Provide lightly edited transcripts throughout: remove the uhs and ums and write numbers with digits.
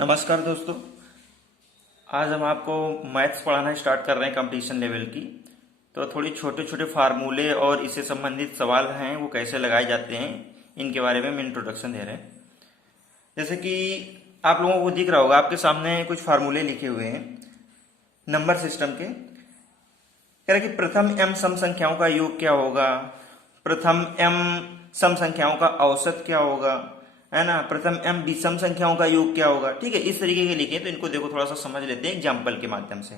नमस्कार दोस्तों। आज हम आपको मैथ्स पढ़ाना स्टार्ट कर रहे हैं कंपटीशन लेवल की। तो थोड़ी छोटे छोटे फार्मूले और इससे संबंधित सवाल हैं, वो कैसे लगाए जाते हैं इनके बारे में हम इंट्रोडक्शन दे रहे हैं। जैसे कि आप लोगों को दिख रहा होगा, आपके सामने कुछ फार्मूले लिखे हुए हैं नंबर सिस्टम के। कह रहे कि प्रथम m सम संख्याओं का योग क्या होगा, प्रथम m सम संख्याओं का औसत क्या होगा, है ना, प्रथम m विषम संख्याओं का योग क्या होगा। ठीक है, इस तरीके के लिखे। तो इनको देखो थोड़ा सा समझ लेते हैं एग्जाम्पल के माध्यम से।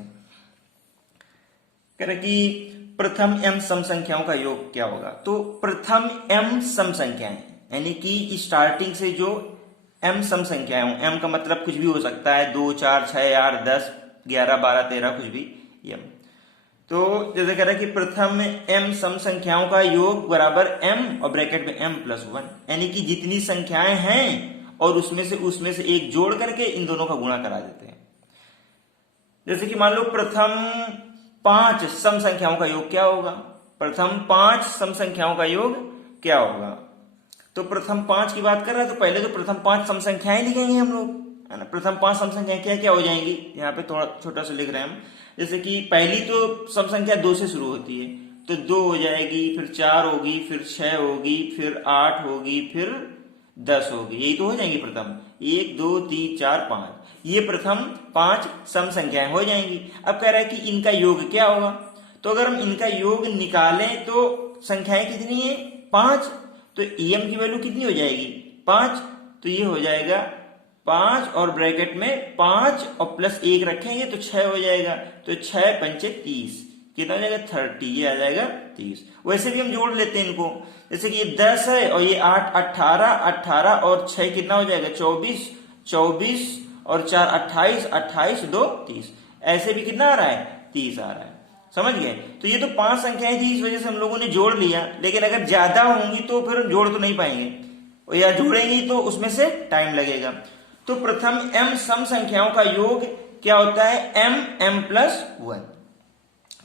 कह रहे कि प्रथम m सम संख्याओं का योग क्या होगा। तो प्रथम m सम संख्याएं यानी कि स्टार्टिंग से जो m सम संख्याएं हो, m का मतलब कुछ भी हो सकता है, 2 4 6 8 10 11 12 13 कुछ भी m। तो जैसे कह रहा है कि प्रथम m सम संख्याओं का योग बराबर m और ब्रैकेट में m प्लस 1, यानी कि जितनी संख्याएं हैं और उसमें से एक जोड़ करके इन दोनों का गुणा करा देते हैं। जैसे कि मान लो प्रथम 5 सम संख्याओं का योग क्या होगा, प्रथम 5 सम संख्याओं का योग क्या होगा। तो प्रथम 5 की बात कर रहा है तो पहले तो प्रथम 5 सम संख्याएं लिखेंगे हम लोग, है ना। प्रथम 5 सम संख्याएं क्या क्या हो जाएंगी, यहाँ पे थोड़ा छोटा सा लिख रहे हैं हम। जैसे कि पहली तो सम संख्या 2 से शुरू होती है, तो 2 हो जाएगी, फिर 4 होगी, फिर 6 होगी, फिर 8 होगी, फिर 10 होगी। यही तो हो जाएंगी प्रथम 1 2 3 4 5। ये प्रथम 5 सम संख्याएं हो जाएंगी। अब कह रहा है कि इनका योग क्या होगा। तो अगर हम इनका योग निकालें तो संख्याएं कितनी है, 5। तो em की वैल्यू कितनी हो जाएगी, 5। तो ये हो जाएगा 5 और ब्रैकेट में 5 और प्लस 1 रखेंगे तो 6 हो जाएगा। तो 6 पंचे 30, कितना हो जाएगा 30, ये आ जाएगा 30। वैसे भी हम जोड़ लेते हैं इनको, जैसे कि ये 10 है और ये 8 18, 18 और 6 कितना हो जाएगा 24, 24 और 4 28, 28 2 30। ऐसे भी कितना आ रहा है 30 आ रहा है। समझ गए। तो ये तो 5 संख्याएं थी, इस वजह से हम लोगों ने जोड़ लिया, लेकिन अगर ज्यादा होंगी तो फिर हम जोड़ तो नहीं पाएंगे, या जोड़ेंगी तो उसमें से टाइम लगेगा। तो प्रथम m सम संख्याओं का योग क्या होता है, m प्लस 1।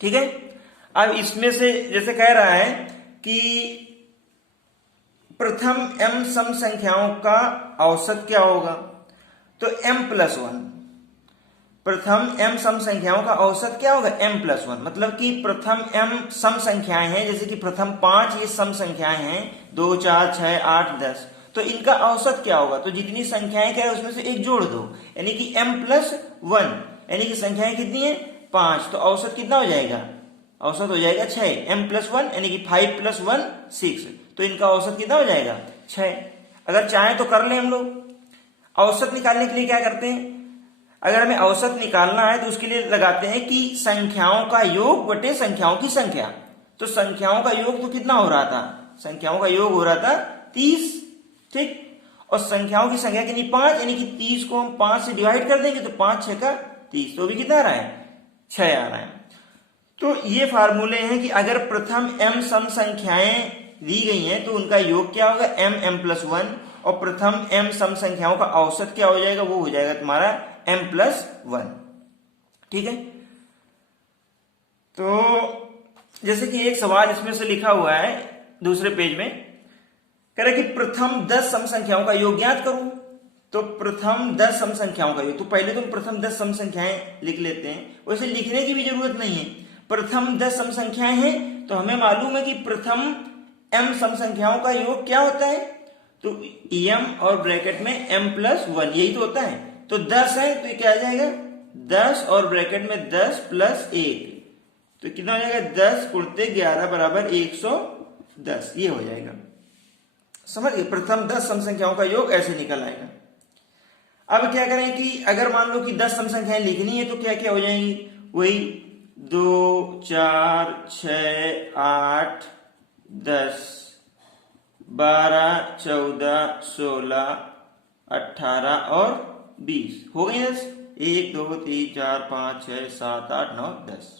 ठीक है। अब इसमें से जैसे कह रहा है कि प्रथम m सम संख्याओं का औसत क्या होगा, तो m प्लस 1। प्रथम m सम संख्याओं का औसत क्या होगा, m प्लस 1। मतलब कि प्रथम m सम संख्याएं हैं, जैसे कि प्रथम 5 ये सम संख्याएं हैं, 2 4 6 8 10। तो इनका औसत क्या होगा, तो जितनी संख्याएं क्या है उसमें से एक जोड़ दो, यानी कि m प्लस 1, यानी कि संख्याएं कितनी है 5। तो औसत कितना हो जाएगा, औसत हो जाएगा 6। m प्लस 1 यानी कि 5 प्लस 1 6। तो इनका औसत कितना हो जाएगा 6। अगर चाहें तो कर लें हम लोग। औसत निकालने के लिए क्या करते हैं, अगर हमें औसत निकालना है तो उसके लिए लगाते हैं कि संख्याओं का योग बटे संख्याओं की संख्या। तो संख्याओं का योग तो कितना हो रहा था, संख्याओं का योग हो रहा था 30। ठीक। और संख्याओं की संख्या कितनी 5, यानी कि 30 को हम 5 से डिवाइड कर देंगे तो 5 6 का 30, तो भी कितना आ रहा है 6 आ रहा है। तो ये फार्मूले हैं कि अगर प्रथम m सम संख्याएं दी गई हैं तो उनका योग क्या होगा m प्लस 1, और प्रथम m सम संख्याओं का औसत क्या हो जाएगा, वो हो जाएगा तुम्हारा m प्लस 1। ठीक है। तो जैसे कि एक सवाल इसमें से लिखा हुआ है दूसरे पेज में, कह रहा है कि प्रथम 10 सम संख्याओं का योग ज्ञात करो। तो प्रथम 10 सम संख्याओं का योग, तो पहले तुम प्रथम 10 सम संख्याएं लिख लेते हैं, वैसे लिखने की भी जरूरत नहीं है। प्रथम 10 सम संख्याएं हैं तो हमें मालूम है कि प्रथम m सम संख्याओं का योग क्या होता है, तो m और ब्रैकेट में m प्लस 1, यही तो होता है। तो 10 है तो क्या आ जाएगा 10 और ब्रैकेट में 10 प्लस 1, तो कितना हो जाएगा 10 गुणित 11 बराबर 110, ये हो जाएगा। समझ गए। प्रथम 10 सम संख्याओं का योग ऐसे निकल आएगा। अब क्या करें कि अगर मान लो कि 10 सम संख्याएं लिखनी है तो क्या क्या हो जाएंगी, वही 2 4 6 8 10 12 14 16 18 और 20 हो गई 10। 1 2 3 4 5 6 7 8 9 10।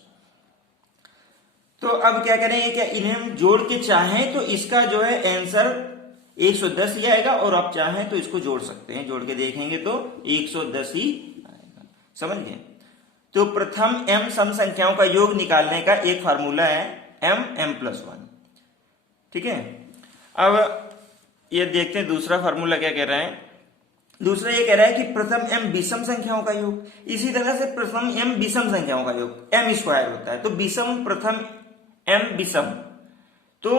तो अब क्या करेंगे, क्या इन्हें हम जोड़ के चाहें तो इसका जो है आंसर 110 ही आएगा, और आप चाहें तो इसको जोड़ सकते हैं, जोड़ के देखेंगे तो 110 ही आएगा। समझ गए। तो प्रथम m सम संख्याओं का योग निकालने का एक फार्मूला है m प्लस 1। ठीक है। अब ये देखते हैं दूसरा फार्मूला क्या कह रहा है। दूसरा ये कह रहा है कि प्रथम m विषम संख्याओं का योग। इसी तरह से प्रथम m विषम संख्याओं का योग m स्क्वायर होता है। तो विषम प्रथम m विषम, तो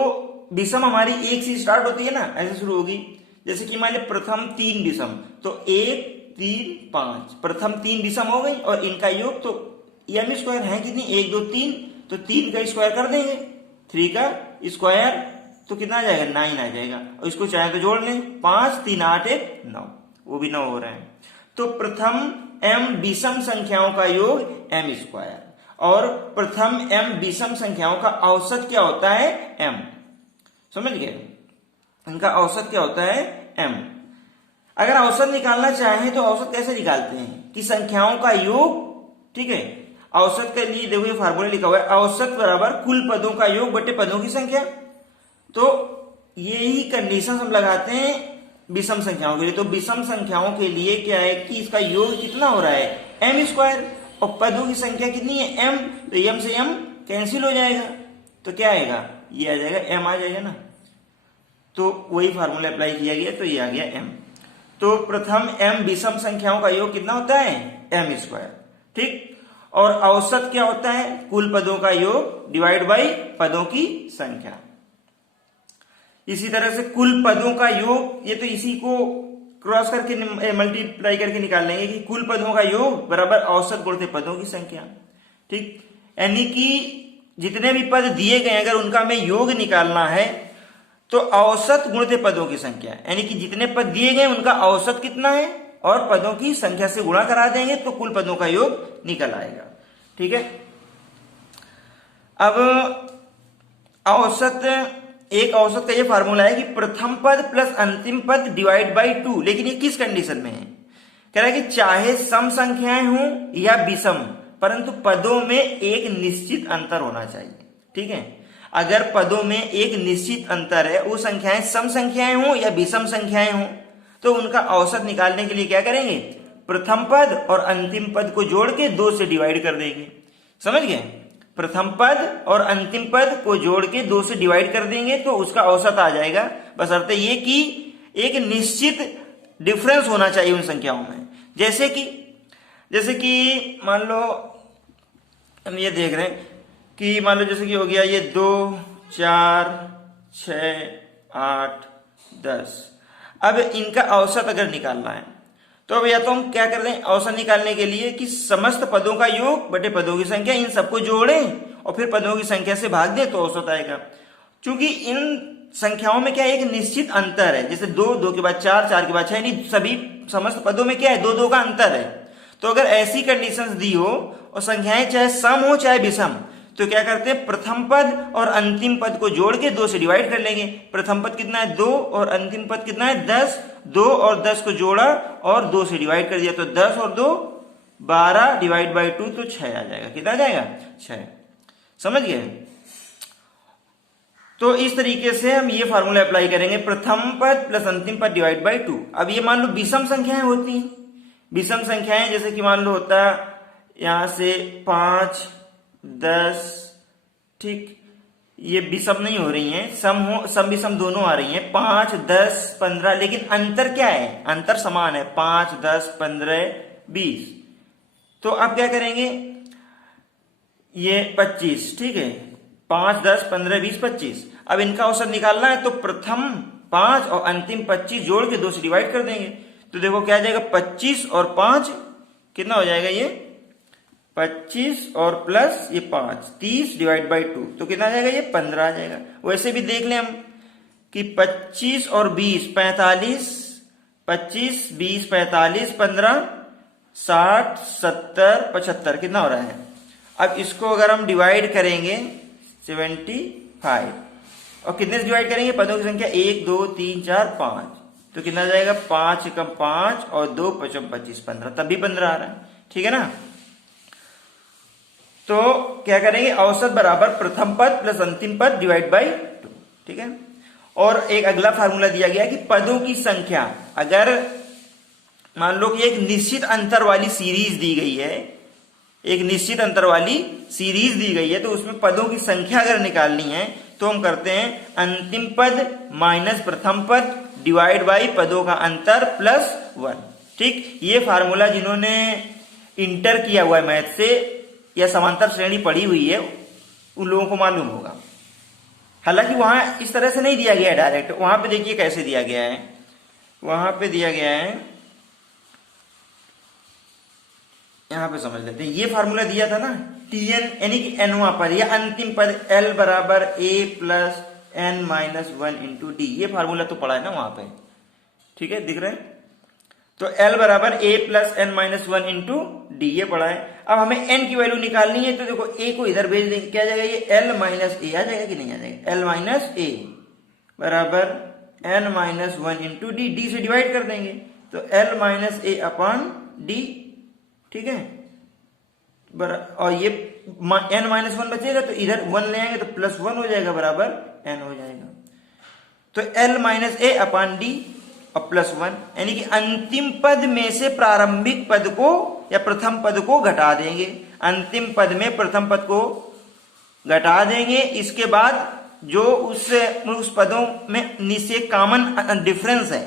विषम हमारी एक से स्टार्ट होती है ना, ऐसे शुरू होगी। जैसे कि मान लीजिए प्रथम 3 विषम, तो 1 3 5, प्रथम 3 विषम हो गई और इनका योग तो m स्क्वायर है कितनी, 1 2 3, तो 3 का स्क्वायर कर देंगे, 3 का स्क्वायर तो कितना आ जाएगा, 9 आ जाएगा। और इसको चाहे तो जोड़ लें, 5 3 8 1 9, वो भी 9 हो रहा है। तो प्रथम m विषम संख्याओं का योग m स्क्वायर, और प्रथम m विषम संख्याओं का औसत क्या होता है, m। समझ गए, इनका औसत क्या होता है, m। अगर औसत निकालना चाहें तो औसत कैसे निकालते हैं कि संख्याओं का योग, ठीक है। औसत के लिए देखो ये फार्मूला लिखा हुआ है, औसत बराबर कुल पदों का योग बटे पदों की संख्या। तो यही कंडीशन हम लगाते हैं विषम संख्याओं के लिए। तो विषम संख्याओं के लिए क्या है कि इसका योग कितना हो रहा है, m स्क्वायर, और पदों की संख्या कितनी है, m। तो m से m कैंसिल हो जाएगा, तो क्या आएगा, ये आ जाएगा, m आ जाएगा ना। तो वही फार्मूला अप्लाई किया गया, तो ये आ गया m। तो प्रथम m विषम संख्याओं का योग कितना होता है, m स्क्वायर, ठीक। और औसत क्या होता है, कुल पदों का योग डिवाइड बाई पदों की संख्या। इसी तरह से कुल पदों का योग, ये तो इसी को क्रॉस करके मल्टीप्लाई करके निकाल लेंगे कि कुल पदों का योग बराबर औसत गुणित पदों की संख्या, ठीक। यानी कि जितने भी पद दिए गए अगर उनका हमें योग निकालना है तो औसत गुणित पदों की संख्या, यानी कि जितने पद दिए गए उनका औसत कितना है और पदों की संख्या से गुणा करा देंगे तो कुल पदों का योग निकल आएगा, ठीक है। अब औसत, एक औसत का ये फार्मूला है कि प्रथम पद प्लस अंतिम पद डिवाइड बाई 2। लेकिन ये किस कंडीशन में है, कह रहा है कि चाहे सम संख्याएं हों या विषम, परंतु पदों में एक निश्चित अंतर होना चाहिए, ठीक है। अगर पदों में एक निश्चित अंतर है, वो संख्याएं सम संख्याएं हों या विषम संख्याएं हों, तो उनका औसत निकालने के लिए क्या करेंगे, प्रथम पद और अंतिम पद को जोड़ के 2 से डिवाइड कर देंगे। समझ गए, प्रथम पद और अंतिम पद को जोड़ के 2 से डिवाइड कर देंगे तो उसका औसत आ जाएगा। बस अर्थ ये कि एक निश्चित डिफरेंस होना चाहिए उन संख्याओं में। जैसे कि मान लो हम ये देख रहे हैं कि मान लो जैसे कि हो गया ये 2 4 6 8 10। अब इनका औसत अगर निकालना है तो अब या तो हम क्या कर लें औसत निकालने के लिए कि समस्त पदों का योग बटे पदों की संख्या, इन सबको जोड़ें और फिर पदों की संख्या से भाग दें तो औसत आएगा। क्योंकि इन संख्याओं में क्या है, एक निश्चित अंतर है, जैसे 2 2 के बाद 4 4 के बाद 6, यानी सभी समस्त पदों में क्या है, 2 2 का अंतर है। तो अगर ऐसी कंडीशंस दी हो और संख्याएं चाहे सम हो चाहे विषम, तो क्या करते हैं, प्रथम पद और अंतिम पद को जोड़ के 2 से डिवाइड कर लेंगे। प्रथम पद कितना है 2 और अंतिम पद कितना है 10, 2 और 10 को जोड़ा और 2 से डिवाइड कर दिया, तो 10 और 2 12 डिवाइड बाई 2 तो 6 आ जाएगा। कितना आ जाएगा, 6। समझ गए। तो इस तरीके से हम ये फार्मूला अप्लाई करेंगे, प्रथम पद प्लस अंतिम पद डिवाइड बाई 2। अब ये मान लो विषम संख्याएं होती हैं, विषम संख्याएं जैसे कि मान लो होता यहां से 5 10, ठीक, ये विषम नहीं हो रही हैं, सम विषम दोनों आ रही हैं, 5 10 15। लेकिन अंतर क्या है, अंतर समान है, 5 10 15 20। तो अब क्या करेंगे, ये 25, ठीक है, 5 10 15 20 25। अब इनका औसत निकालना है तो प्रथम 5 और अंतिम 25 जोड़ के 2 से डिवाइड कर देंगे। तो देखो क्या आ जाएगा, 25 और 5 कितना हो जाएगा, ये 25 और प्लस ये 5 30 डिवाइड बाई 2 तो कितना आ जाएगा, ये 15 आ जाएगा। वैसे भी देख लें हम कि 25 और 20 45, 25 20 45 15 60 70 75 कितना हो रहा है। अब इसको अगर हम डिवाइड करेंगे 75 और कितने से डिवाइड करेंगे, पदों की संख्या 1 2 3 4 5, तो कितना आ जाएगा, 5 कम 5 और 2 5 25 15, तब भी 15 आ रहा है, ठीक है ना। तो क्या करेंगे, औसत बराबर प्रथम पद प्लस अंतिम पद डिवाइड बाई 2, ठीक है। और एक अगला फार्मूला दिया गया कि पदों की संख्या, अगर मान लो कि एक निश्चित अंतर वाली सीरीज दी गई है, एक निश्चित अंतर वाली सीरीज दी गई है, तो उसमें पदों की संख्या अगर निकालनी है तो हम करते हैं अंतिम पद माइनस प्रथम पद डिवाइड बाई पदों का अंतर प्लस 1। ठीक, ये फार्मूला जिन्होंने इंटर किया हुआ है मैथ से या समांतर श्रेणी पढ़ी हुई है उन लोगों को मालूम होगा। हालांकि वहां इस तरह से नहीं दिया गया है डायरेक्ट, वहां पे देखिए कैसे दिया गया है। वहां पे दिया गया है, यहां पे समझ लेते हैं। ये फार्मूला दिया था ना Tn यानी कि nवां पद या अंतिम पद L बराबर a plus n minus 1 into D, ये फार्मूला तो पढ़ा है ना वहां पे, ठीक है, दिख रहा है। तो L बराबर a plus n minus 1 into D, ये पढ़ा है। अब हमें n की वैल्यू निकालनी है, तो देखो a को इधर भेज देंगे, क्या आ जाएगा ये L माइनस a आ जाएगा कि नहीं आ जाएगा, L माइनस a बराबर n minus 1 into D, D से डिवाइड कर देंगे तो L minus a upon D, ठीक है। और ये n माइनस 1 बचेगा तो इधर 1 ले आएंगे तो प्लस 1 हो जाएगा बराबर n हो जाएगा। तो L minus a upon D और प्लस 1, यानी कि अंतिम पद में से प्रारंभिक पद को या प्रथम पद को घटा देंगे। अंतिम पद में प्रथम पद को घटा देंगे, इसके बाद जो उस पदों में निश्चित कॉमन डिफरेंस है,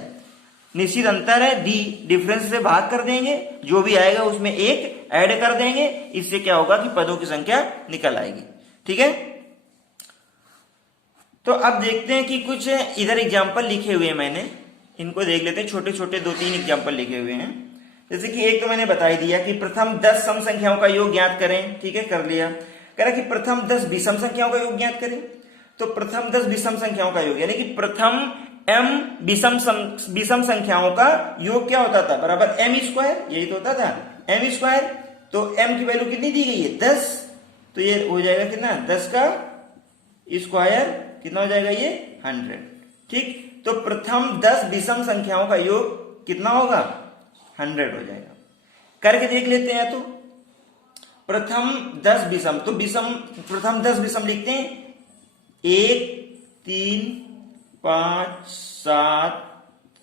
निश्चित अंतर है, डी डिफरेंस से भाग कर देंगे, जो भी आएगा उसमें एक ऐड कर देंगे। इससे क्या होगा कि पदों की संख्या निकल आएगी, ठीक है। तो अब देखते हैं कि कुछ इधर एग्जाम्पल लिखे हुए हैं, मैंने इनको देख लेते हैं। छोटे छोटे 2-3 एग्जाम्पल लिखे हुए हैं। जैसे कि एक तो मैंने बता ही दिया कि प्रथम 10 सम संख्याओं का योग ज्ञात करें, ठीक है, कर लिया। कह रहा कि प्रथम 10 विषम संख्याओं का योग ज्ञात करें, तो प्रथम 10 विषम संख्याओं का योग यानी कि प्रथम m विषम संख्याओं का योग क्या होता था, बराबर m स्क्वायर, यही तो होता था m स्क्वायर। तो m की वैल्यू कितनी दी गई है 10, तो ये हो जाएगा कितना 10 का स्क्वायर कितना हो जाएगा ये 100, ठीक। तो प्रथम 10 विषम संख्याओं का योग कितना होगा 100 हो जाएगा। करके देख लेते हैं। तो प्रथम 10 विषम, तो प्रथम 10 विषम लिखते हैं 1 3 5 7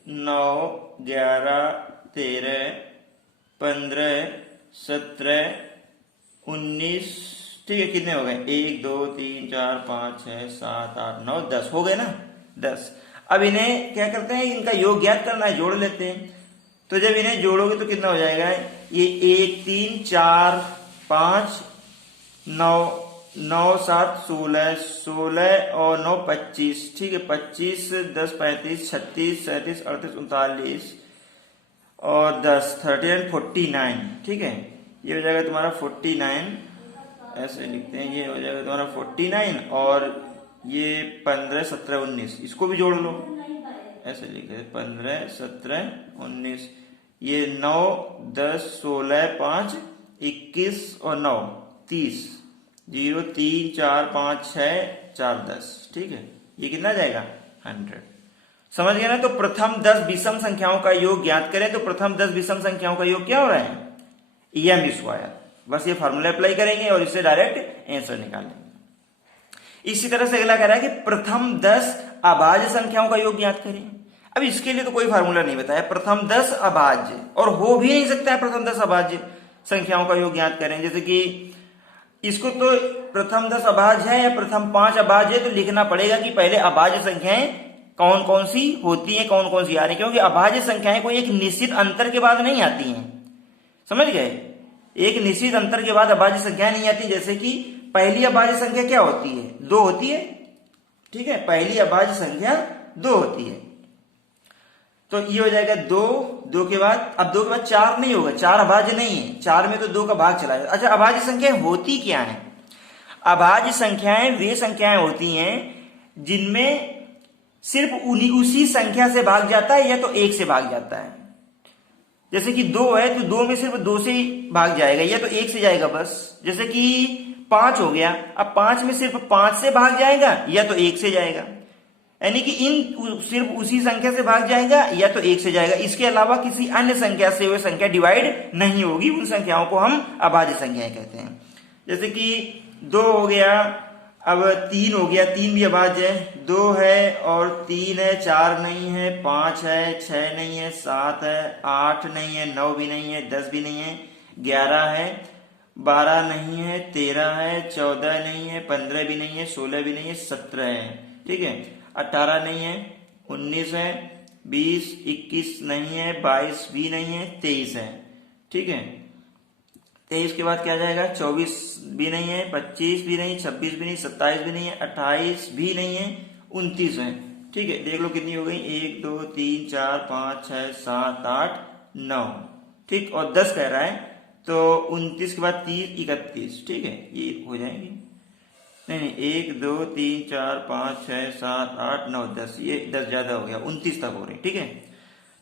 9 11 13 15 17 19, ठीक है, कितने हो गए 1 2 3 4 5 6 7 8 9 10 हो गए ना 10। अब इन्हें क्या करते हैं, इनका योग ज्ञात करना है, जोड़ लेते हैं। तो जब इन्हें जोड़ोगे तो कितना हो जाएगा, ये 1 3 4 5 9 9 7 16 16 और 9 25, ठीक है, 25 10 35 36 37 38 39 और 10 39 49, ठीक है, ये हो जाएगा तुम्हारा 49, ऐसे लिखते हैं, ये हो जाएगा तुम्हारा 49 और ये 15 17 19, इसको भी जोड़ लो, ऐसे लिखे 15 17 19, ये 9 10 16 5 21 और 9 30 0 3 4 5 6 4 10, ठीक है, ये कितना जाएगा 100। समझ गया ना। तो प्रथम 10 विषम संख्याओं का योग ज्ञात करें, तो प्रथम 10 विषम संख्याओं का योग क्या हो रहा है m स्क्वायर। बस ये फॉर्मूला अप्लाई करेंगे और इससे डायरेक्ट आंसर निकाल लेंगे। इसी तरह से अगला कह रहा है कि प्रथम 10 अभाज्य संख्याओं का योग ज्ञात करें। अब इसके लिए तो कोई फार्मूला नहीं बताया, प्रथम 10 अभाज्य, और हो भी नहीं सकता है प्रथम 10 अभाज्य संख्याओं का योग ज्ञात करें। जैसे कि इसको तो प्रथम 10 अभाज्य है या प्रथम 5 अभाज्य है, तो लिखना पड़ेगा कि पहले अभाज्य संख्याएं कौन कौन सी होती हैं, कौन कौन सी आ रही, क्योंकि अभाज्य संख्याएं कोई एक निश्चित अंतर के बाद नहीं आती हैं, समझ गए। एक निश्चित अंतर के बाद अभाज्य संख्याएं नहीं आती। जैसे कि पहली अभाज्य संख्या क्या होती है 2 होती है, ठीक है, पहली अभाज्य संख्या 2 होती है। तो ये हो जाएगा 2 के बाद, अब 2 के बाद 4 नहीं होगा, 4 अभाज्य नहीं है, 4 में तो 2 का भाग चला जाएगा। अच्छा, अभाज्य संख्याएं होती क्या है, अभाज्य संख्याएं वे संख्याएं होती हैं जिनमें सिर्फ उसी संख्या से भाग जाता है या तो 1 से भाग जाता है। जैसे कि 2 है तो 2 में सिर्फ 2 से ही भाग जाएगा या तो 1 से जाएगा बस। जैसे कि 5 हो गया, अब 5 में सिर्फ 5 से भाग जाएगा या तो 1 से जाएगा, यानी कि इन सिर्फ उसी संख्या से भाग जाएगा या तो 1 से जाएगा, इसके अलावा किसी अन्य संख्या से वह संख्या डिवाइड नहीं होगी। उन संख्याओं को हम अभाज्य संख्याएं कहते हैं। जैसे कि 2 हो गया, अब 3 हो गया, 3 भी अभाज्य है, 2 है और 3 है, 4 नहीं है, 5 है, 6 नहीं है, 7 है, 8 नहीं है, 9 भी नहीं है, 10 भी नहीं है, 11 है, 12 नहीं है, 13 है, 14 नहीं है, 15 भी नहीं है, 16 भी नहीं है, 17 है, ठीक है, 18 नहीं है, 19 है, 20, 21 नहीं है, 22 भी नहीं है, 23 है। ठीक है, 23 के बाद क्या जाएगा, 24 भी नहीं है, 25 भी नहीं, 26 भी नहीं, 27 भी नहीं है, 28 भी नहीं है, 29 है। ठीक है, देख लो कितनी हो गई, 1 2 3 4 5 6 7 8 9। ठीक, और 10 कह रहा है, तो 29 के बाद 30 31। ठीक है, ये हो जाएंगी, नहीं 1 2 3 4 5 6 7 8 9 10, ये 10 ज्यादा हो गया, 29 तक हो रही। ठीक है,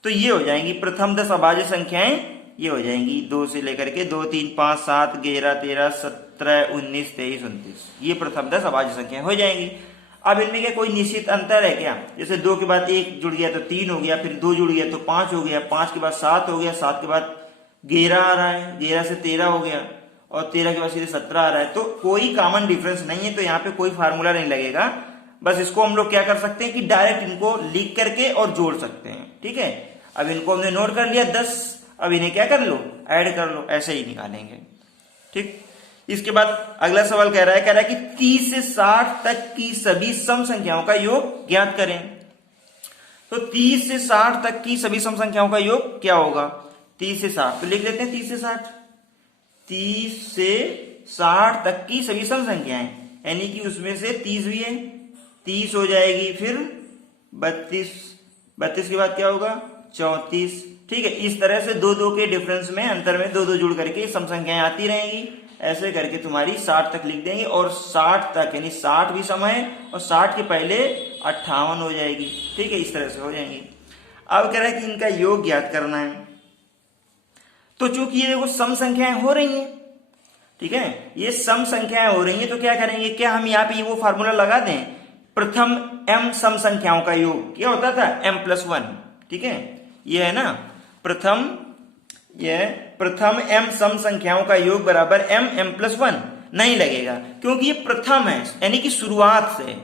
तो ये हो जाएंगी प्रथम 10 अभाज्य संख्याएं, ये हो जाएंगी 2 से लेकर के 2 3 5 7 11 13 17 19 23 29, ये प्रथम 10 अभाज्य संख्याएं हो जाएंगी। अब इनमें क्या कोई निश्चित अंतर है क्या, जैसे 2 के बाद 1 जुड़ गया तो 3 हो गया, फिर 2 जुड़ गया तो 5 हो गया, 5 के बाद 7 हो गया, 7 के बाद 11 आ रहा है, 11 से 13 हो गया, और 13 के बाद सीधे 17 आ रहा है। तो कोई कॉमन डिफरेंस नहीं है, तो यहाँ पे कोई फार्मूला नहीं लगेगा। बस इसको हम लोग क्या कर सकते हैं कि डायरेक्ट इनको लिख करके और जोड़ सकते हैं। ठीक है, अब इनको हमने नोट कर लिया 10, अब इन्हें क्या कर लो, ऐड कर लो, ऐसे ही निकालेंगे। ठीक, इसके बाद अगला सवाल कह रहा है कि 30 से 60 तक की सभी सम संख्याओं का योग ज्ञात करें। तो 30 से 60 तक की सभी सम संख्याओं का योग क्या होगा, 30 से 60, तो लिख लेते हैं 30 से 60। 30 से 60 तक की सभी सम संख्याएं, यानी कि उसमें से 30 भी है, 30 हो जाएगी, फिर 32, 32 के बाद क्या होगा, 34। ठीक है, इस तरह से 2 के डिफरेंस में, अंतर में 2 जुड़ करके सम संख्याएं आती रहेंगी। ऐसे करके तुम्हारी 60 तक लिख देंगे, और 60 तक यानी 60 भी सम है, और 60 के पहले 58 हो जाएगी। ठीक है, इस तरह से हो जाएंगी। अब कह रहा है कि इनका योग ज्ञात करना है। तो चूंकि ये देखो सम संख्याएं हो रही हैं, ठीक है, ये सम संख्याएं हो रही हैं, तो क्या करेंगे, क्या हम यहाँ पे वो फार्मूला लगा दें, प्रथम m सम संख्याओं का योग क्या होता था, m+1। ठीक है, ये है ना प्रथम m सम संख्याओं का योग बराबर m+1 नहीं लगेगा, क्योंकि ये प्रथम है, यानी कि शुरुआत से।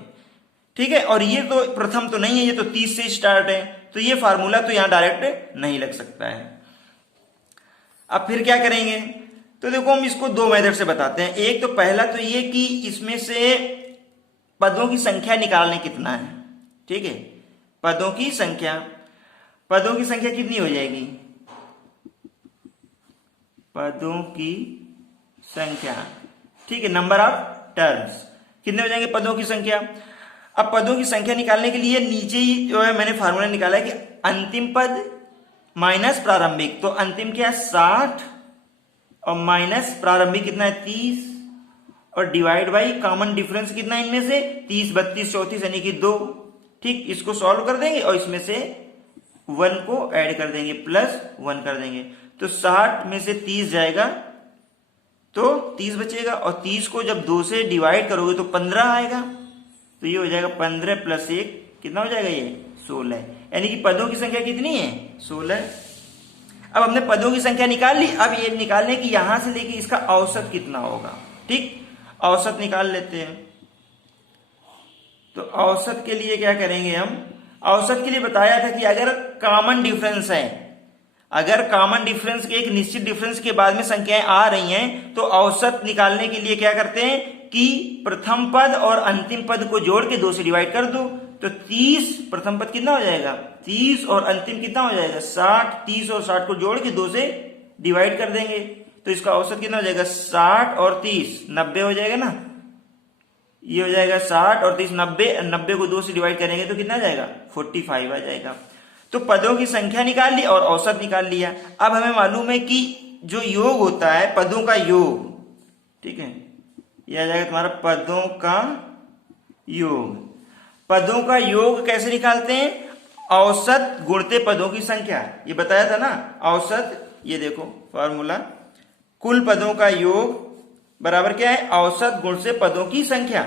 ठीक है, और ये तो प्रथम तो नहीं है, ये तो 30 से स्टार्ट है, तो ये फार्मूला तो यहां डायरेक्ट नहीं लग सकता है। अब फिर क्या करेंगे, तो देखो हम इसको 2 मेथड से बताते हैं। एक तो पहला तो ये कि इसमें से पदों की संख्या निकालने कितना है। ठीक है, पदों की संख्या कितनी हो जाएगी, पदों की संख्या, ठीक है, नंबर ऑफ टर्म्स कितने हो जाएंगे पदों की संख्या। अब पदों की संख्या निकालने के लिए नीचे ही जो है मैंने फार्मूला निकाला है कि अंतिम पद माइनस प्रारंभिक, तो अंतिम क्या है 60, और माइनस प्रारंभिक कितना है 30, और डिवाइड बाई कॉमन डिफरेंस कितना है इनमें से 30 32 34 यानी कि 2। ठीक, इसको सॉल्व कर देंगे और इसमें से 1 को ऐड कर देंगे, +1 कर देंगे, तो 60 में से 30 जाएगा तो 30 बचेगा, और 30 को जब 2 से डिवाइड करोगे तो 15 आएगा, तो ये हो जाएगा 15 + 1 कितना हो जाएगा, ये 16, यानी कि पदों की संख्या कितनी है 16। अब हमने पदों की संख्या निकाल ली, अब ये निकालने की यहां से लेके इसका औसत कितना होगा। ठीक, औसत निकाल लेते हैं। तो औसत के लिए क्या करेंगे हम, औसत के लिए बताया था कि अगर कॉमन डिफरेंस है, अगर कॉमन डिफरेंस के एक निश्चित डिफरेंस के बाद में संख्याएं आ रही हैं, तो औसत निकालने के लिए क्या करते हैं कि प्रथम पद और अंतिम पद को जोड़ के 2 से डिवाइड कर दो, तो 30 प्रथम पद कितना हो जाएगा 30, और अंतिम कितना हो जाएगा 60, 30 और 60 को जोड़ के 2 से डिवाइड कर देंगे, तो इसका औसत कितना हो जाएगा 60 और 30 90 हो जाएगा ना, ये हो जाएगा 60 और 30 90, 90 को 2 से डिवाइड करेंगे तो कितना आ जाएगा 45 आ जाएगा। तो पदों की संख्या निकाल ली और औसत निकाल लिया। अब हमें मालूम है कि जो योग होता है पदों का योग, ठीक है, यह आ जाएगा तुम्हारा पदों का योग। पदों का योग कैसे निकालते हैं, औसत गुणते पदों की संख्या, ये बताया था ना औसत, ये देखो फॉर्मूला, कुल पदों का योग बराबर क्या है औसत गुण से पदों की संख्या।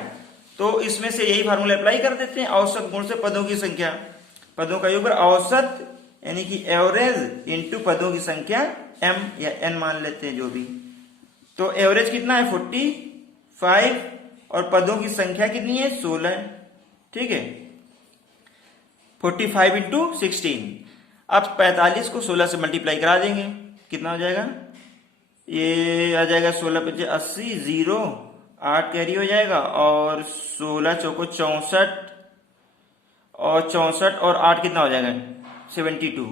तो इसमें से यही फार्मूला अप्लाई कर देते हैं, औसत गुण से पदों की संख्या, पदों का योग पर औसत यानी कि एवरेज इनटू पदों की संख्या m या n मान लेते हैं जो भी। तो एवरेज कितना है 45 और पदों की संख्या कितनी है 16, ठीक है, 45 इंटू 16। अब 45 को 16 से मल्टीप्लाई करा देंगे, कितना हो जाएगा, ये आ जाएगा 16 × 5 80, 0 8 कैरी हो जाएगा, और 16 चौको 64, और 64 और 8 कितना हो जाएगा 72,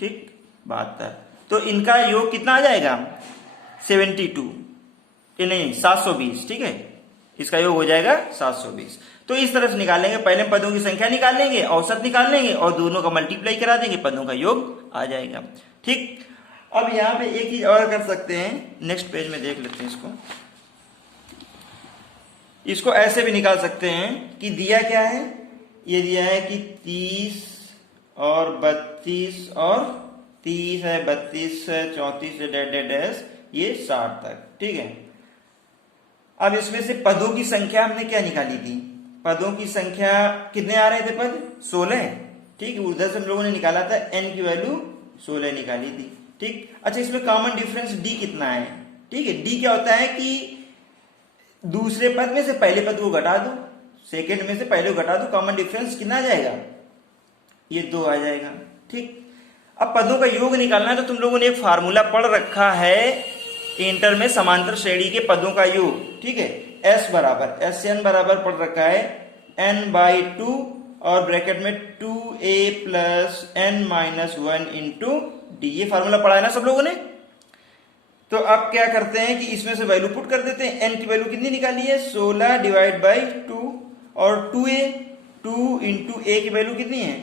ठीक, 72। तो इनका योग कितना आ जाएगा 72, ये नहीं 720, ठीक है, इसका योग हो जाएगा 720। तो इस तरह से निकालेंगे, पहले पदों की संख्या निकाल लेंगे, औसत निकाल लेंगे और दोनों का मल्टीप्लाई करा देंगे, पदों का योग आ जाएगा, ठीक। अब यहाँ पे एक चीज और कर सकते हैं, नेक्स्ट पेज में देख लेते हैं इसको ऐसे भी निकाल सकते हैं कि दिया क्या है, ये दिया है कि 30 और 32 और 30 है, 32 है, 34 है, डैश ये 60 तक, ठीक है। अब इसमें से पदों की संख्या हमने क्या निकाली थी, पदों की संख्या कितने आ रहे थे पद 16, ठीक, उधर से हम लोगों ने निकाला था n की वैल्यू 16 निकाली थी, ठीक। अच्छा, इसमें कॉमन डिफरेंस d कितना है, ठीक है। d क्या होता है कि दूसरे पद में से पहले पद को घटा दो, सेकंड में से पहले को घटा दो, कॉमन डिफरेंस कितना आ जाएगा, ये 2 आ जाएगा, ठीक। अब पदों का योग निकालना है तो तुम लोगों ने एक फार्मूला पढ़ रखा है इंटर में, समांतर श्रेणी के पदों का योग, ठीक है। s बराबर SN बराबर पढ़ रखा है n/2 और ब्रैकेट में 2a plus n-1 into D, ये फार्मूला पढ़ा है ना सब लोगों ने। तो अब क्या करते हैं कि इसमें से वैल्यू पुट कर देते हैं, n की वैल्यू कितनी निकाली है 16 डिवाइड बाई 2 और 2 इंटू a की वैल्यू कितनी है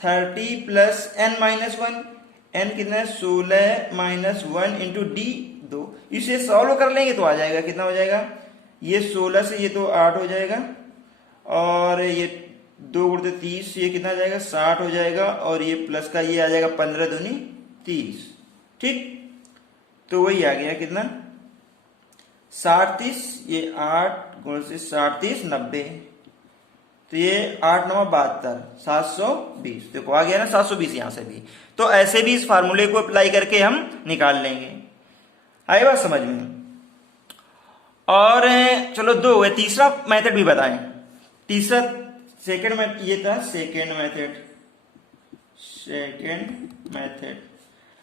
30 प्लस n-1, n कितना है 16 माइनस 1 इंटू डी 2। इसे सॉल्व कर लेंगे तो आ जाएगा, कितना हो जाएगा, ये 16 से ये तो 8 हो जाएगा और ये 2 गुणित 30, ये कितना आ जाएगा 60 हो जाएगा और ये प्लस का ये आ जाएगा 15 दूनी 30, ठीक। तो वही आ गया कितना 60, ये 8 गुण से 60, 90, तो ये 8 9 72, 720, देखो आ गया ना 720 यहां से भी। तो ऐसे भी इस फार्मूले को अप्लाई करके हम निकाल लेंगे, आई बात समझ में। और चलो 2 हुए, तीसरा मेथड भी बताएं, तीसरा सेकंड में ये था सेकंड मेथड,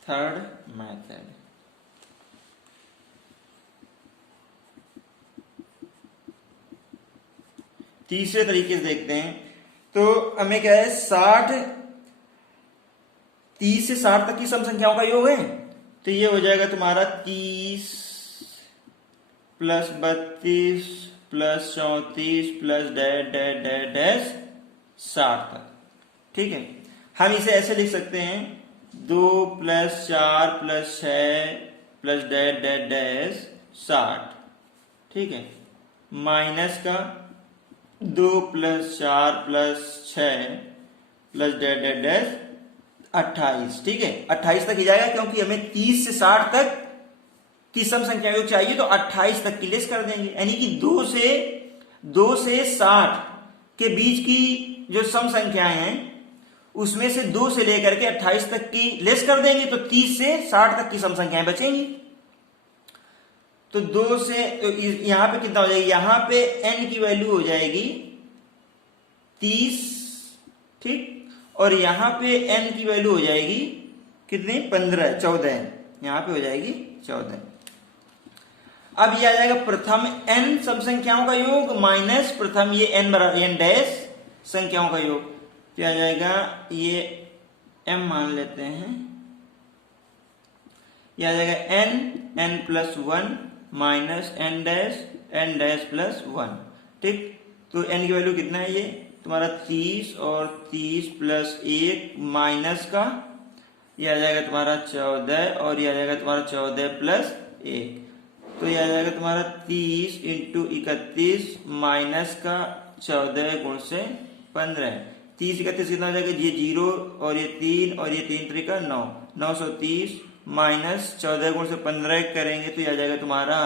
थर्ड मेथड। तीसरे तरीके से देखते हैं, तो हमें क्या है 30 से 60 तक की सम संख्याओं का योग है, तो ये हो जाएगा तुम्हारा 30 प्लस 32 प्लस 34 प्लस डैश 60 तक, ठीक है। हम इसे ऐसे लिख सकते हैं 2 प्लस 4 प्लस 6 प्लस डैश 60, ठीक है, माइनस का 2 प्लस 4 प्लस 6 प्लस डैश 28, ठीक है, 28 तक ही जाएगा क्योंकि हमें 30 से 60 तक की सम संख्या योग चाहिए, तो 28 तक की लेस कर देंगे, यानी कि 2 से 60 के बीच की जो सम संख्याएं हैं उसमें से 2 से लेकर के 28 तक की लेस कर देंगे, तो 30 से 60 तक की सम संख्याएं बचेंगी। तो 2 से तो यहां पे कितना हो जाएगी, यहां पे n की वैल्यू हो जाएगी 30, ठीक, और यहां पे n की वैल्यू हो जाएगी कितनी 14, यहां पे हो जाएगी 14। अब ये आ जाएगा प्रथम n सम संख्याओं का योग माइनस प्रथम ये n डैश संख्याओं का योग, तो आ जाएगा ये m मान लेते हैं, ये आ जाएगा n plus 1 minus n dash plus 1, ठीक। तो n की वैल्यू कितना है ये तुम्हारा 30 और 30 प्लस 1 माइनस का ये आ जाएगा तुम्हारा 14 और ये आ जाएगा तुम्हारा 14 प्लस 1, तो ये आ जाएगा तुम्हारा 30 इंटू 31 माइनस का 14 गुण से 15, 30 31 कितना हो जाएगा, ये 0 और ये 3 और ये 3 3 का 9, 930 माइनस 14 गुण से 15 करेंगे तो ये आ जाएगा तुम्हारा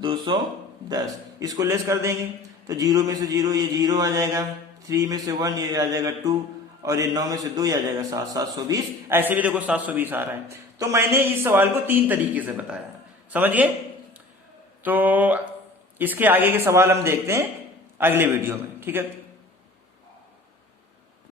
210। इसको लेस कर देंगे तो 0 में से 0 ये 0 आ जाएगा, 3 में से 1 ये आ जाएगा 2 और ये 9 में से 2 ये आ जाएगा 7, 720। ऐसे भी देखो 720 आ रहा है। तो मैंने इस सवाल को 3 तरीके से बताया, समझ गए। तो इसके आगे के सवाल हम देखते हैं अगले वीडियो में, ठीक है।